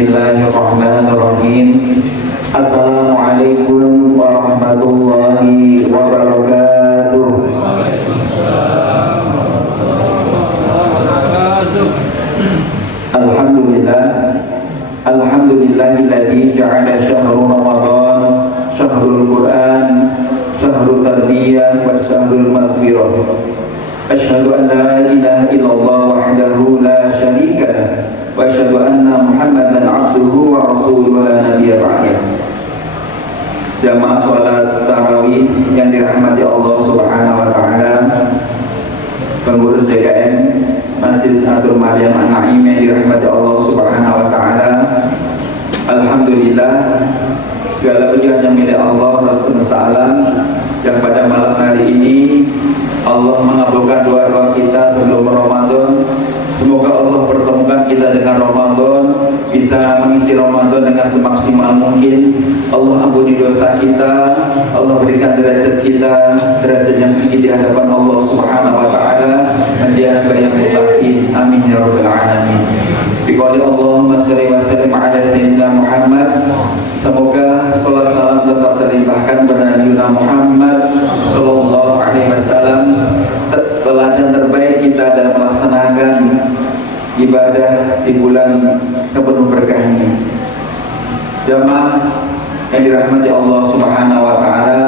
Bismillahirrahmanirrahim. Assalamualaikum warahmatullahi wabarakatuh. Alhamdulillah, alhamdulillahilladzi ja'ala syahrul Ramadan syahrul Quran, syahrul tarbiyah wa syahrul maghfirah. Asyhadu an la ilaha illallah wahdahu la syarika lah wa asyhadu anna Muhammadan abduhu wa rasuluhu la nabiyya ba'dah. Jamaah salat tarawih yang dirahmati Allah Subhanahu wa taala, pengurus DKM Masjid Atul Maryam An-Naim yang dirahmati Allah Subhanahu wa taala. Alhamdulillah, segala puji hanya milik Allah Rabb semesta alam yang pada malam hari ini Allah mengabulkan doa-doa kita sebelum Ramadan. Semoga Allah pertemukan kita dengan Ramadan, bisa mengisi Ramadan dengan semaksimal mungkin. Allah ampuni dosa kita, Allah berikan derajat kita, derajat yang tinggi di hadapan Allah Subhanahu wa taala, menjadi anak yang muttaqin. Amin ya rabbal alamin. Biqouli Allahumma shalli wa sallim ala sayyidina Muhammad. Semoga salat salam tetap terlimpahkan kepada Nabi Muhammad sallallahu alaihi wasallam, teladan terbaik kita dalam melaksanakan ibadah di bulan penuh berkah ini. Jamaah yang dirahmati Allah Subhanahu wa taala,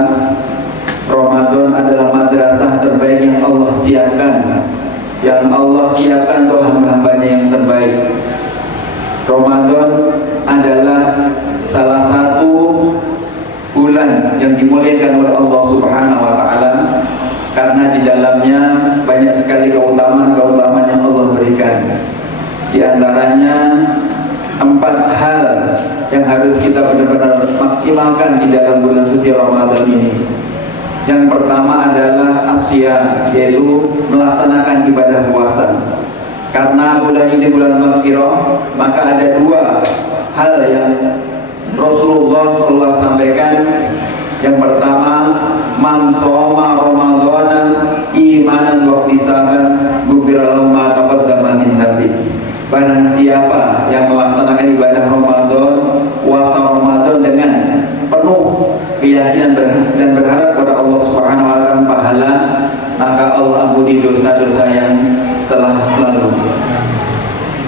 Ramadan adalah madrasah terbaik yang Allah siapkan. Yang Allah siapkan untuk hamba-hambanya yang terbaik. Ramadan adalah salah satu bulan yang dimuliakan oleh Allah Subhanahu wa taala karena di dalamnya banyak sekali keutamaan-keutamaan yang Allah berikan. Di antaranya 4 hal yang harus kita benar-benar maksimalkan di dalam bulan suci Ramadan ini. Yang pertama adalah asyam, yaitu melaksanakan ibadah puasa. Karena bulan ini bulan maghfirah, maka ada 2 hal yang Rasulullah SAW sampaikan. Yang pertama, man shoma ramadhana imanan wa ihtisaban ghufira lahu ma taqaddama min dhanbi. Barang siapa yang melaksanakan ibadah Ramadan, puasa Ramadan dengan penuh keyakinan dan berharap kepada Allah Subhanahu wa taala pahala, maka Allah ampuni dosa-dosa yang telah lalu.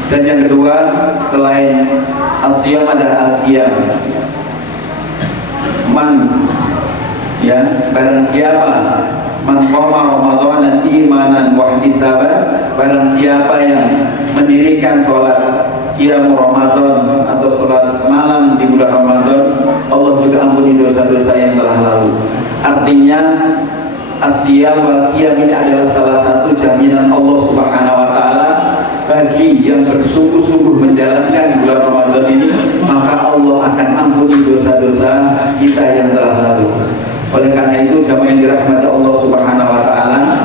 Dan yang kedua, selain asyam adalah al-qiyam. Barang siapa man qama ramadhanan imanan wa ihtisaban, barang siapa yang mendirikan sholat qiyam Ramadan atau sholat malam di bulan Ramadan, Allah juga ampuni dosa-dosa yang telah lalu. Artinya asyam wal qiyam ini adalah salah satu jaminan Allah Subhanahu wa taala bagi yang bersungguh-sungguh menjalankan bulan Ramadan ini, maka Allah akan ampuni dosa-dosa kita yang telah lalu. Oleh karena itu, jamaah yang dirahmati Allah Subhanahu wa taala,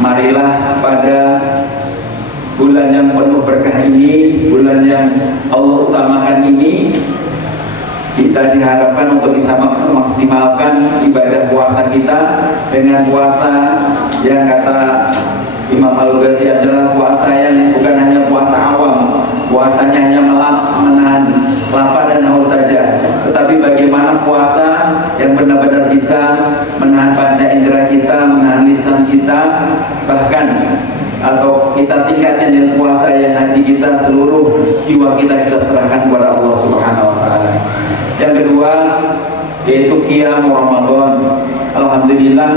marilah pada bulan yang penuh berkah ini, bulan yang Allah utamakan ini, kita diharapkan untuk bisa memaksimalkan ibadah puasa kita dengan puasa yang kata Imam Al-Ghazali adalah puasa yang bukan hanya puasa awam, puasanya hanya menahan lapar dan haus saja, tetapi bagaimana puasa yang benar-benar bisa menahan panca indera kita, menahan lisan kita, bahkan atau kita tingkatkan dengan puasa yang hati kita, seluruh jiwa kita serahkan kepada Allah Subhanahu wa taala. Yang kedua, yaitu qiyam Ramadan. Alhamdulillah,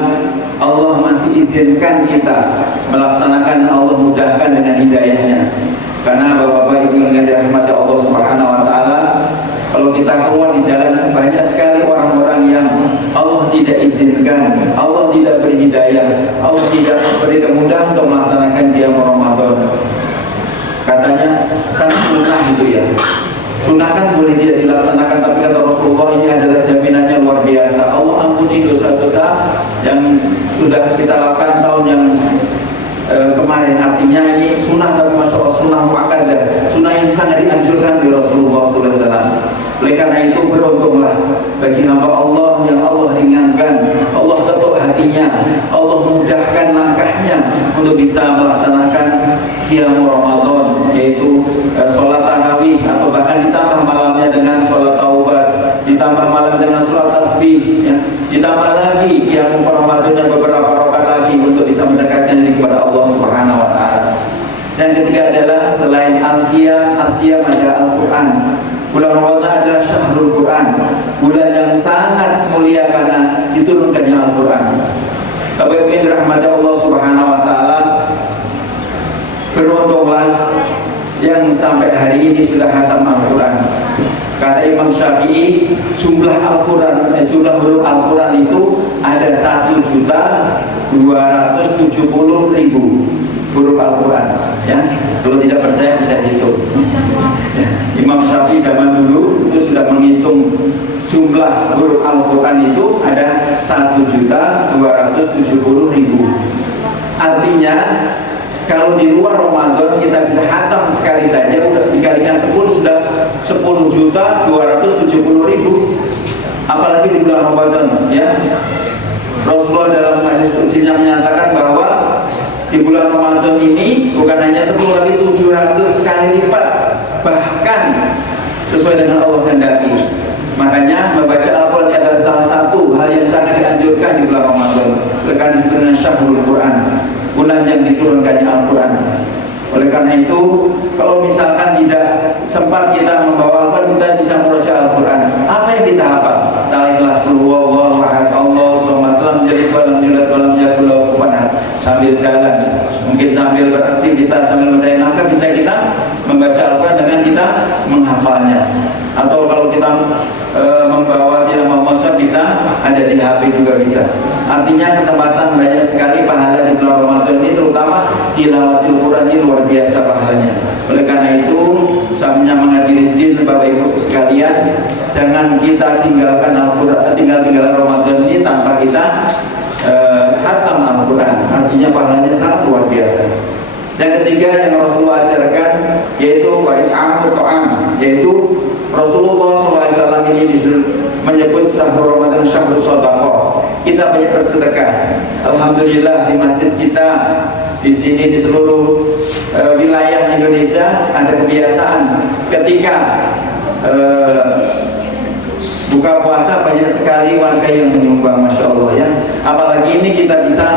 Allah masih izinkan kita melaksanakan, Allah mudahkan dengan hidayahnya. Karena Bapak-bapak Ibu yang dirahmati Allah Subhanahu wa taala, kalau kita keluar di jalan, banyak sekali orang-orang yang Allah tidak izinkan, Allah tidak beri hidayah, Allah tidak beri kemudahan untuk melaksanakan qiyam Ramadan. Katanya kan sunnah itu ya. Sunnah kan boleh tidak dilaksanakan, tapi kata Rasulullah ini adalah jaminannya luar biasa. Allah ampuni dosa-dosa yang sudah kita lakukan tahun yang kemarin. Artinya ini sunnah, tapi masya Allah sunnah muakkadah, sunnah yang sangat dianjurkan di Rasulullah SAW. Oleh karena itu, beruntunglah bagi hamba Allah yang Allah ringankan, Allah ketuk hatinya, Allah mudahkan langkahnya untuk bisa melaksanakan qiyam Ramadan, yaitu sholat tarawih atau bahkan ditambah Bulan Ramadan adalah syahrul Quran, bulan yang sangat mulia karena diturunkannya Al-Quran. Bapak Ibu yang dirahmati Allah Subhanahu wa taala, beruntunglah yang sampai hari ini sudah khatam Al-Quran. Kata Imam Syafi'i, jumlah Al-Quran, jumlah huruf Al-Quran itu ada 1.270.000 huruf Al-Quran. Ya, kalau tidak percaya bisa hitung. Ya, Imam Syafi'i zaman dulu itu sudah menghitung jumlah huruf Al-Quran itu ada 1.270.000. Artinya kalau di luar Ramadan kita bisa khatam sekali saja, dikalikan 10 sudah 10.270.000. Apalagi di bulan Ramadan, ya. Rasulullah dalam hadis kutsinya menyatakan bahwa di bulan Ramadan ini bukan hanya 10 tapi 700 kali lipat, bahkan sesuai dengan Allah kehendaki. Makanya membaca Al-Quran adalah salah satu hal yang sangat dianjurkan di bulan Ramadan. Karena disebut dengan syahrul Quran, bulan yang diturunkannya Al-Quran. Oleh karena itu, kalau misalkan tidak sempat kita membawa Al-Quran, kita bisa membaca Al-Quran. Apa yang kita hafal? Salah ikhlas, qul huwallahu ahad, Allahu samad, lam yalid walam yulad walam yakul lahu kufuwan ahad. Sambil jalan, mungkin sambil beraktivitas, sambil mencari nafkah, bisa kita membaca Al-Quran dengan kita menghafalnya. Atau kalau kita membawa tidak membaca, bisa ada di HP juga bisa. Artinya kesempatan banyak sekali pahala di bulan Ramadan ini, terutama tilawatil Quran ini luar biasa pahalanya. Oleh karena itu, saya menghadiri sedih Bapak Ibu sekalian, jangan kita tinggalkan Al-Quran, tinggal Ramadan ini tanpa kita khatam Al-Quran. Artinya pahalanya sangat luar biasa. Yang ketiga yang Rasulullah ajarkan yaitu wa'it'amut ta'am, yaitu Rasulullah SAW ini menyebut syahrul Ramadan syahrul shadaqah. Kita banyak bersedekah. Alhamdulillah di masjid kita di sini di seluruh wilayah Indonesia ada kebiasaan ketika buka puasa banyak sekali warga yang menyumbang, masya Allah ya. Apalagi ini kita bisa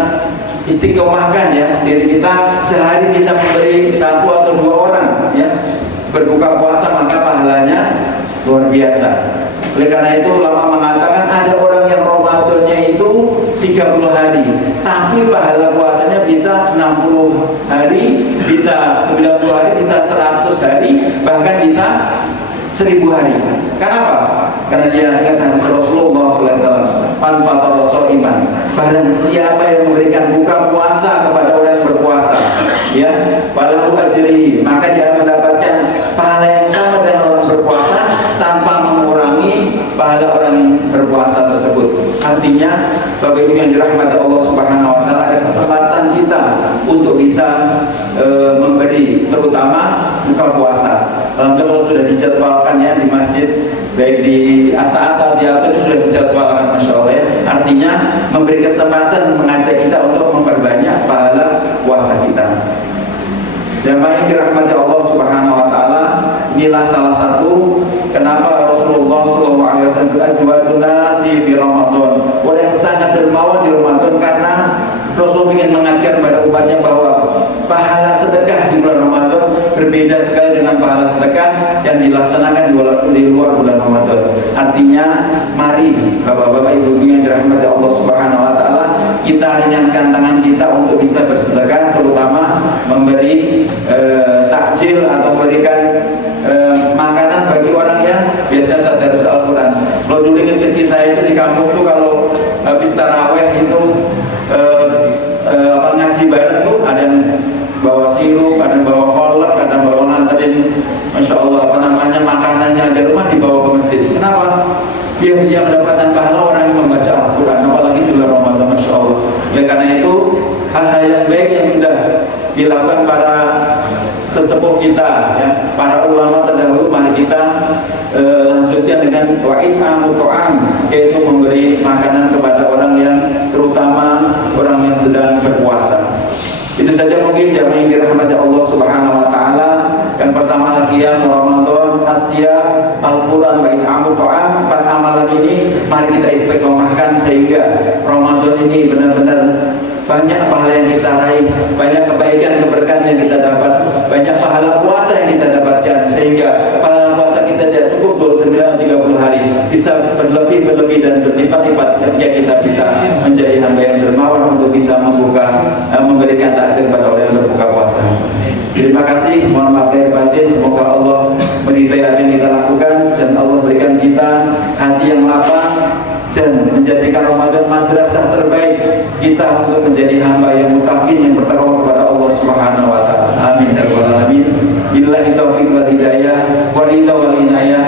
istiqomahkan ya, diri kita sehari bisa memberi 1 atau 2 orang ya berbuka puasa, maka pahalanya luar biasa. Oleh karena itu ulama mengatakan ada orang yang Ramadannya itu 30 hari tapi pahala puasanya bisa 60 hari, bisa 90 hari, bisa 100 hari, bahkan bisa 1000 hari. Kenapa? Karena dia ingat hadis Rasulullah SAW, "Man fatara sha'iman", barang siapa yang memberikan buka puasa kepada orang yang berpuasa, ya, walahu ajrihi, maka dia mendapatkan pahala yang sama dengan orang berpuasa tanpa mengurangi pahala orang yang berpuasa tersebut. Artinya, Bapak Ibu yang dirahmati Allah Subhanahu wa taala, ada kesempatan kita untuk bisa memberi, terutama buka puasa. Alhamdulillah sudah dijadwalkan ya di masjid, baik di As-Sa'at atau di Atun sudah dijadwalkan, masya Allah ya. Artinya memberi kesempatan mengajak kita untuk memperbanyak pahala puasa kita. Jamaah yang dirahmati Allah Subhanahu wa taala, inilah salah satu kenapa Rasulullah SAW ajwadun nasi fi Ramadan, orang yang sangat dermawan di Ramadan, karena Rasul ingin mengajarkan pada umatnya bahwa pahala sedekah di bulan Ramadan berbeda sekali dengan pahala sedekah yang dilaksanakan di luar bulan Ramadan. Artinya, mari Bapak-bapak, Ibu-ibu yang dirahmati Allah Subhanahu wa taala, kita ringankan tangan kita untuk bisa bersedekah, terutama memberi takjil atau memberikan makanan bagi orang yang biasa tadarus Al-Quran. Kalau dulu ingat kecil saya itu di kampung tuh kalau habis taraweh itu ngaji bareng tuh ada yang bawa sirup, ada yang bawa kolak, ada yang bawa nganterin, masya Allah, makanannya ada rumah dibawa ke masjid. Kenapa? Biar dia mendapatkan pahala orang yang membaca Al-Quran, apalagi di bulan Ramadan, masya Allah. Oleh karena itu, hal-hal yang baik yang sudah dilakukan para sesepuh kita, ya, para ulama terdahulu, mari kita lanjutkan dengan wa'it'amut ta'am, yaitu memberi makanan kepada orang yang, terutama orang yang sedang berpuasa. Itu saja mungkin jamaah yang dirahmati Allah Subhanahu wa taala. Yang pertama al-qiyam Ramadan, asyam, Al-Quran, wa'it'amut ta'am. 4 amalan ini mari kita istiqomahkan sehingga Ramadan ini benar-benar banyak pahala yang kita raih, banyak kebaikan, keberkahan yang kita dapat, banyak pahala puasa yang kita dapatkan, sehingga pahala puasa kita tidak cukup bisa berlebih dan berlipat-lipat ketika kita bisa menjadi hamba yang dermawan untuk bisa memberikan takzir pada orang yang berbuka puasa. Terima kasih, mohon maaf lahir batin. Semoga Allah meridai apa yang kita lakukan dan Allah berikan kita hati yang lapang dan menjadikan Ramadan madrasah terbaik kita untuk menjadi hamba yang mutakin, yang bertakwa kepada Allah Subhanahu wa taala. Amin ya rabbal alamin. Billahi taufiq wal hidayah, wal ridha wal inayah.